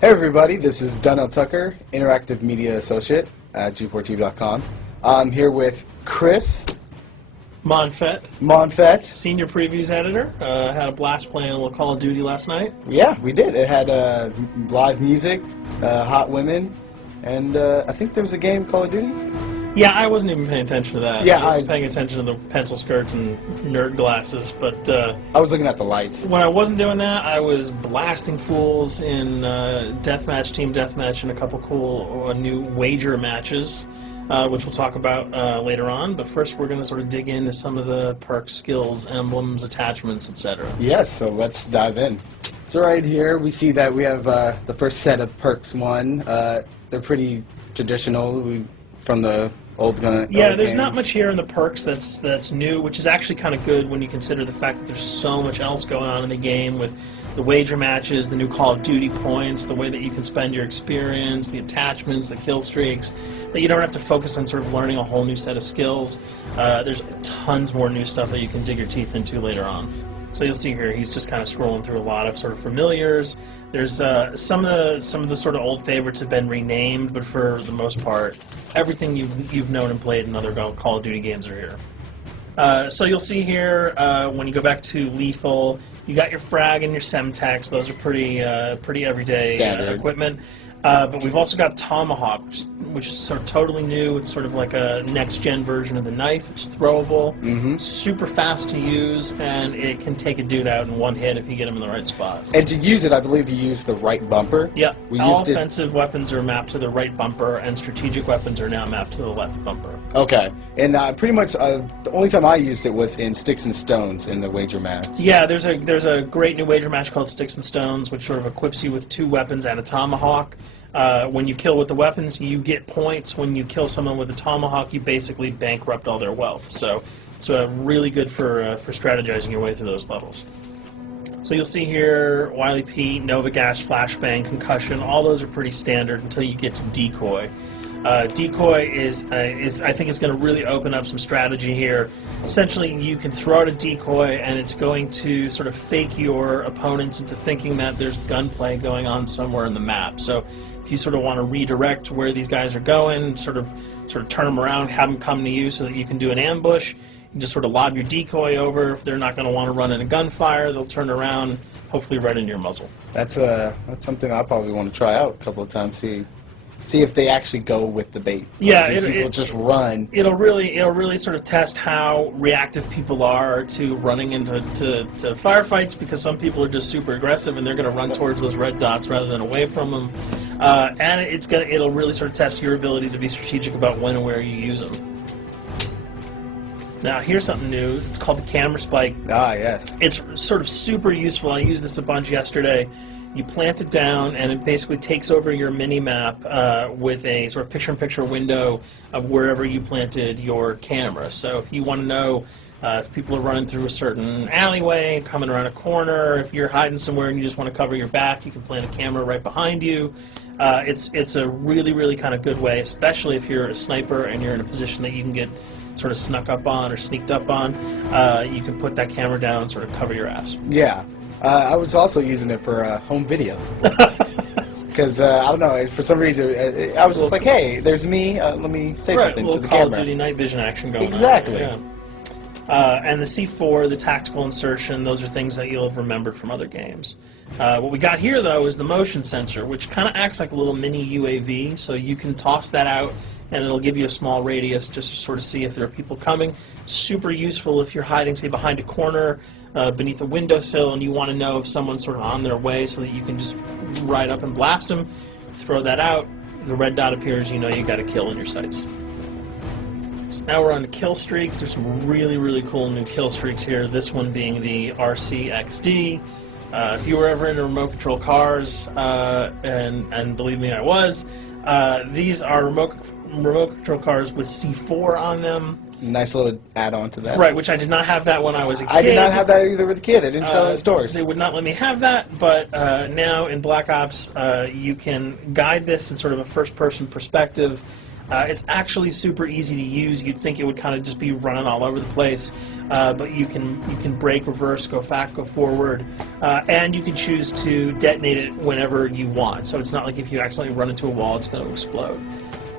Hey everybody, this is Donnell Tucker, Interactive Media Associate at G4TV.com. I'm here with Chris Monfett, Senior Previews Editor. Had a blast playing a little Call of Duty last night. Yeah, we did. It had live music, hot women, and I think there was a game, Call of Duty? Yeah, I wasn't even paying attention to that. Yeah, I was paying attention to the pencil skirts and nerd glasses, but I was looking at the lights. When I wasn't doing that, I was blasting fools in deathmatch, team deathmatch, and a couple cool new wager matches, which we'll talk about later on. But first, we're going to sort of dig into some of the perks, skills, emblems, attachments, etc. Yes, so let's dive in. So right here, we see that we have the first set of perks one. They're pretty traditional from the old gun. Yeah, there's not much here in the perks that's new, which is actually kind of good when you consider the fact that there's so much else going on in the game with the wager matches, the new Call of Duty points, the way that you can spend your experience, the attachments, the kill streaks, that you don't have to focus on sort of learning a whole new set of skills. There's tons more new stuff that you can dig your teeth into later on. So you'll see here, he's just kind of scrolling through a lot of sort of familiars. There's some of the sort of old favorites have been renamed, but for the most part, everything you've known and played in other Call of Duty games are here. So you'll see here when you go back to lethal, you got your frag and your semtex. Those are pretty everyday equipment. But we've also got tomahawk, which is sort of totally new. It's sort of like a next-gen version of the knife. It's throwable, super fast to use, and it can take a dude out in one hit if you get him in the right spots. And to use it, I believe you use the right bumper. Yeah, all offensive weapons are mapped to the right bumper, and strategic weapons are now mapped to the left bumper. Okay, and pretty much the only time I used it was in Sticks and Stones in the wager match. Yeah, there's a great new wager match called Sticks and Stones, which sort of equips you with 2 weapons and a tomahawk. When you kill with the weapons, you get points. When you kill someone with a tomahawk, you basically bankrupt all their wealth. So it's really good for strategizing your way through those levels. So you'll see here, Wily Pete, Nova Gas, Flashbang, Concussion, all those are pretty standard until you get to Decoy. Decoy is I think it's going to really open up some strategy here. Essentially, you can throw out a decoy, and it's going to sort of fake your opponents into thinking that there's gunplay going on somewhere in the map. So if you sort of want to redirect where these guys are going, sort of turn them around, have them come to you so that you can do an ambush, you just sort of lob your decoy over. If they're not going to want to run in a gunfire, they'll turn around, hopefully right into your muzzle. That's something I probably want to try out a couple of times. See if they actually go with the bait. Yeah, people just run. It'll really sort of test how reactive people are to running into firefights, because some people are just super aggressive and they're going to run towards those red dots rather than away from them. And it'll really sort of test your ability to be strategic about when and where you use them. Now here's something new. It's called the camera spike. Ah, yes. It's sort of super useful. I used this a bunch yesterday. You plant it down, and it basically takes over your mini-map with a sort of picture-in-picture window of wherever you planted your camera. So if you want to know if people are running through a certain alleyway, coming around a corner, if you're hiding somewhere and you just want to cover your back, you can plant a camera right behind you. It's a really kind of good way, especially if you're a sniper and you're in a position that you can get sort of snuck up on or sneaked up on. You can put that camera down and sort of cover your ass. Yeah. I was also using it for home videos. Because, I don't know, for some reason, I was just like, hey, there's me, let me say something to the camera. Call of Duty night vision action going on. Exactly. Yeah. And the C4, the tactical insertion, those are things that you'll have remembered from other games. What we got here, though, is the motion sensor, which kind of acts like a little mini UAV, so you can toss that out, and it'll give you a small radius just to sort of see if there are people coming. Super useful if you're hiding, say, behind a corner, beneath a windowsill, and you want to know if someone's sort of on their way so that you can just ride up and blast them. Throw that out, the red dot appears, you know you got a kill in your sights. So now we're on to kill streaks. There's some really cool new kill streaks here, this one being the RCXD. If you were ever into remote control cars, and believe me, I was, these are remote control cars with C4 on them. Nice little add-on to that. Right, which I did not have that when I was a kid. I did not have that either with a kid. I didn't sell it in stores. They would not let me have that, but now in Black Ops, you can guide this in sort of a first-person perspective. It's actually super easy to use. You'd think it would kind of just be running all over the place, but you can brake, reverse, go back, go forward, and you can choose to detonate it whenever you want. So it's not like if you accidentally run into a wall, it's going to explode.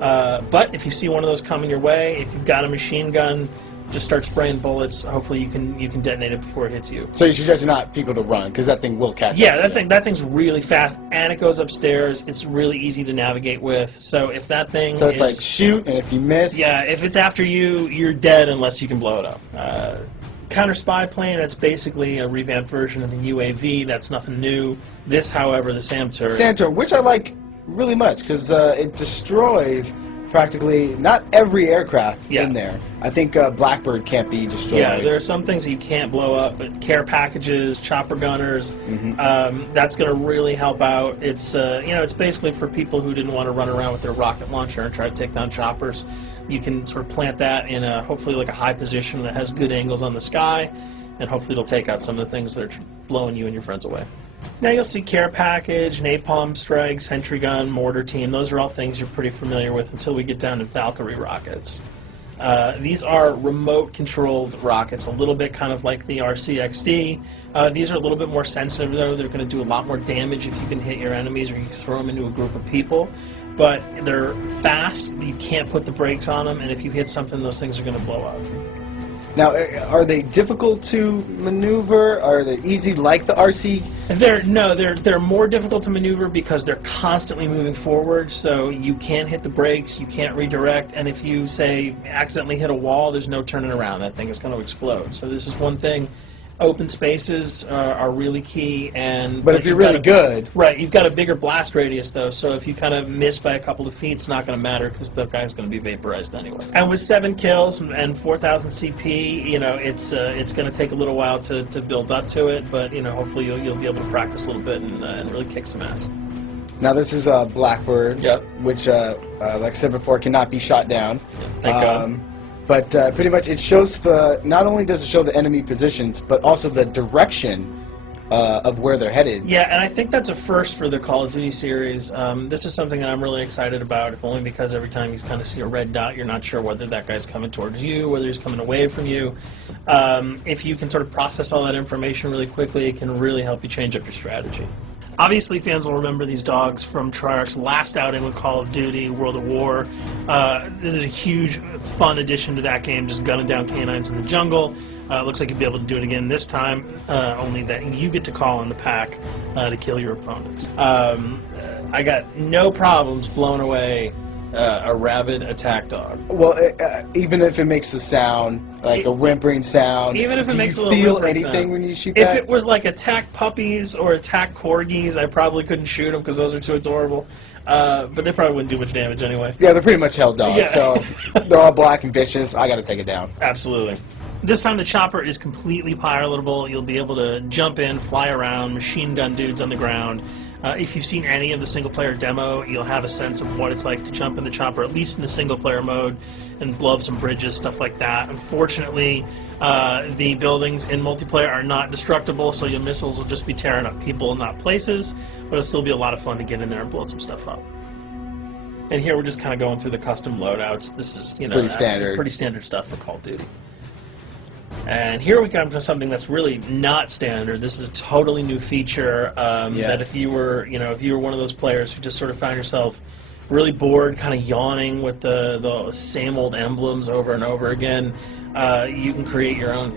But if you see one of those coming your way, if you've got a machine gun, just start spraying bullets. Hopefully you can detonate it before it hits you. So you suggest not people to run, because that thing will catch Yeah, up to that thing's really fast, and it goes upstairs. It's really easy to navigate with. So if that thing So it's like shoot, and if you miss... Yeah, if it's after you, you're dead unless you can blow it up. Counter spy plane, that's basically a revamped version of the UAV. That's nothing new. This, however, the SAM turret... SAM turret, which I like really much, because it destroys... practically not every aircraft in there. I think Blackbird can't be destroyed. Yeah, there are some things that you can't blow up, but care packages, chopper gunners, that's going to really help out. It's it's basically for people who didn't want to run around with their rocket launcher and try to take down choppers. You can sort of plant that in a hopefully like a high position that has good angles on the sky, and hopefully it'll take out some of the things that are blowing you and your friends away. Now you'll see care package, napalm strike, sentry gun, mortar team. Those are all things you're pretty familiar with until we get down to Valkyrie rockets. These are remote-controlled rockets, a little bit kind of like the RCXD. These are a little bit more sensitive, though. They're going to do a lot more damage if you can hit your enemies or you throw them into a group of people. But they're fast, you can't put the brakes on them, and if you hit something, those things are going to blow up. Now, are they difficult to maneuver? Are they easy like the RC? They're more difficult to maneuver because they're constantly moving forward, so you can't hit the brakes, you can't redirect, and if you, say, accidentally hit a wall, there's no turning around. That thing is going to explode. So this is one thing. Open spaces are really key, but if you're really good, right? You've got a bigger blast radius though, so if you kind of miss by a couple of feet, it's not going to matter because the guy's going to be vaporized anyway. And with 7 kills and 4,000 CP, it's going to take a little while to build up to it, but hopefully you'll be able to practice a little bit and really kick some ass. Now this is a Blackbird, which, like I said before, cannot be shot down. Thank God. But pretty much it shows not only does it show the enemy positions, but also the direction of where they're headed. Yeah, and I think that's a first for the Call of Duty series. This is something that I'm really excited about, if only because every time you kind of see a red dot, you're not sure whether that guy's coming towards you, whether he's coming away from you. If you can sort of process all that information really quickly, it can really help you change up your strategy. Obviously, fans will remember these dogs from Treyarch's last outing with Call of Duty, World at War. There's a huge, fun addition to that game, just gunning down canines in the jungle. Looks like you'll be able to do it again this time, only that you get to call in the pack to kill your opponents. I got no problems blowing away a rabid attack dog. Well, even if it makes the sound, like a whimpering sound, even if it makes a little feel whimpering anything sound. when you shoot If that? it was like attack puppies or attack corgis, I probably couldn't shoot them because those are too adorable. But they probably wouldn't do much damage anyway. Yeah, they're pretty much held dogs, so they're all black and vicious. I gotta take it down. Absolutely. This time the chopper is completely pilotable. You'll be able to jump in, fly around, machine gun dudes on the ground. If you've seen any of the single-player demo, you'll have a sense of what it's like to jump in the chopper, at least in the single-player mode, and blow up some bridges, stuff like that. Unfortunately, the buildings in multiplayer are not destructible, so your missiles will just be tearing up people, not places, but it'll still be a lot of fun to get in there and blow some stuff up. And here we're just kind of going through the custom loadouts. This is, pretty standard. Pretty standard stuff for Call of Duty. And here we come to something that's really not standard. This is a totally new feature that if you were one of those players who just sort of found yourself really bored, kind of yawning with the same old emblems over and over again, you can create your own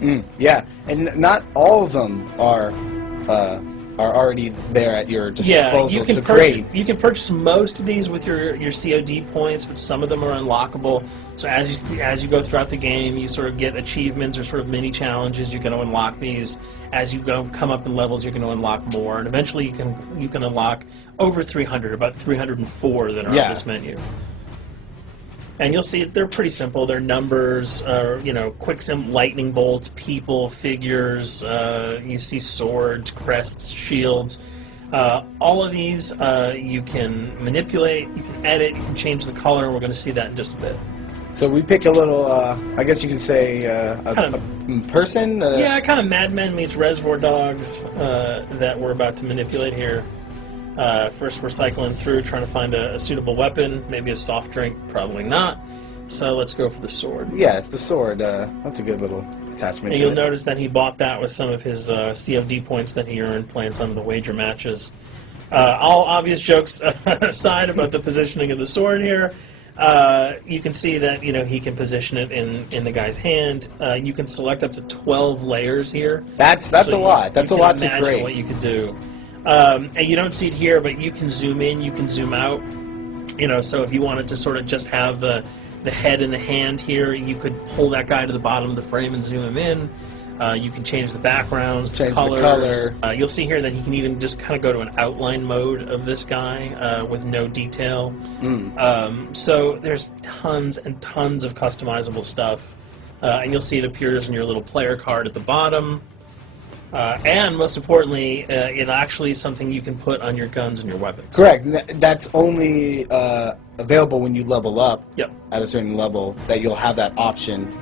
here. Yeah, and not all of them are already there at your disposal to create. You can purchase most of these with your COD points, but some of them are unlockable. So as you go throughout the game, you sort of get achievements or sort of mini challenges. You're going to unlock these. As you come up in levels, you're going to unlock more, and eventually you can unlock over 300, about 304 that are on this menu. And you'll see they're pretty simple. They're numbers, quick lightning bolts, people, figures. You see swords, crests, shields. All of these you can manipulate, you can edit, you can change the color. We're going to see that in just a bit. So we pick a little, I guess you could say, a person? Yeah, kind of Mad Men meets Reservoir Dogs that we're about to manipulate here. First, we're cycling through, trying to find a suitable weapon. Maybe a soft drink, probably not. So let's go for the sword. Yeah, it's the sword. That's a good little attachment. And you'll notice that he bought that with some of his CFD points that he earned playing some of the wager matches. All obvious jokes aside about the positioning of the sword here, you can see that he can position it in the guy's hand. You can select up to 12 layers here. That's a lot. That's a lot to imagine create. what you could do. And you don't see it here, but you can zoom in, you can zoom out. So if you wanted to sort of just have the head in the hand here, you could pull that guy to the bottom of the frame and zoom him in. You can change the backgrounds, change colors. the color. You'll see here that he can even just kind of go to an outline mode of this guy with no detail. So there's tons and tons of customizable stuff. And you'll see it appears in your little player card at the bottom. And most importantly, it actually is something you can put on your guns and your weapons. Correct. That's only available when you level up at a certain level, that you'll have that option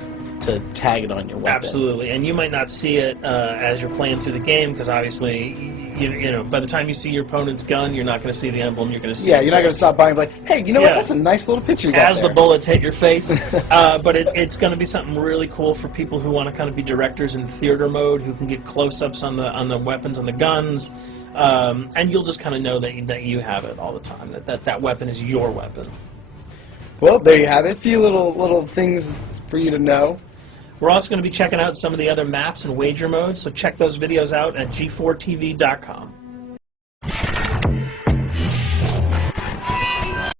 to tag it on your weapon. Absolutely. And you might not see it as you're playing through the game, because obviously, by the time you see your opponent's gun, you're not going to see the emblem. You're going to see. Yeah, you're not going to stop by and be like, hey, you know what? That's a nice little picture you got as there. the bullets hit your face. But it's going to be something really cool for people who want to kind of be directors in theater mode, who can get close-ups on the weapons and the guns, and you'll just kind of know that you have it all the time. That weapon is your weapon. Well, there you have it. A few little things for you to know. We're also going to be checking out some of the other maps and wager modes, so check those videos out at g4tv.com.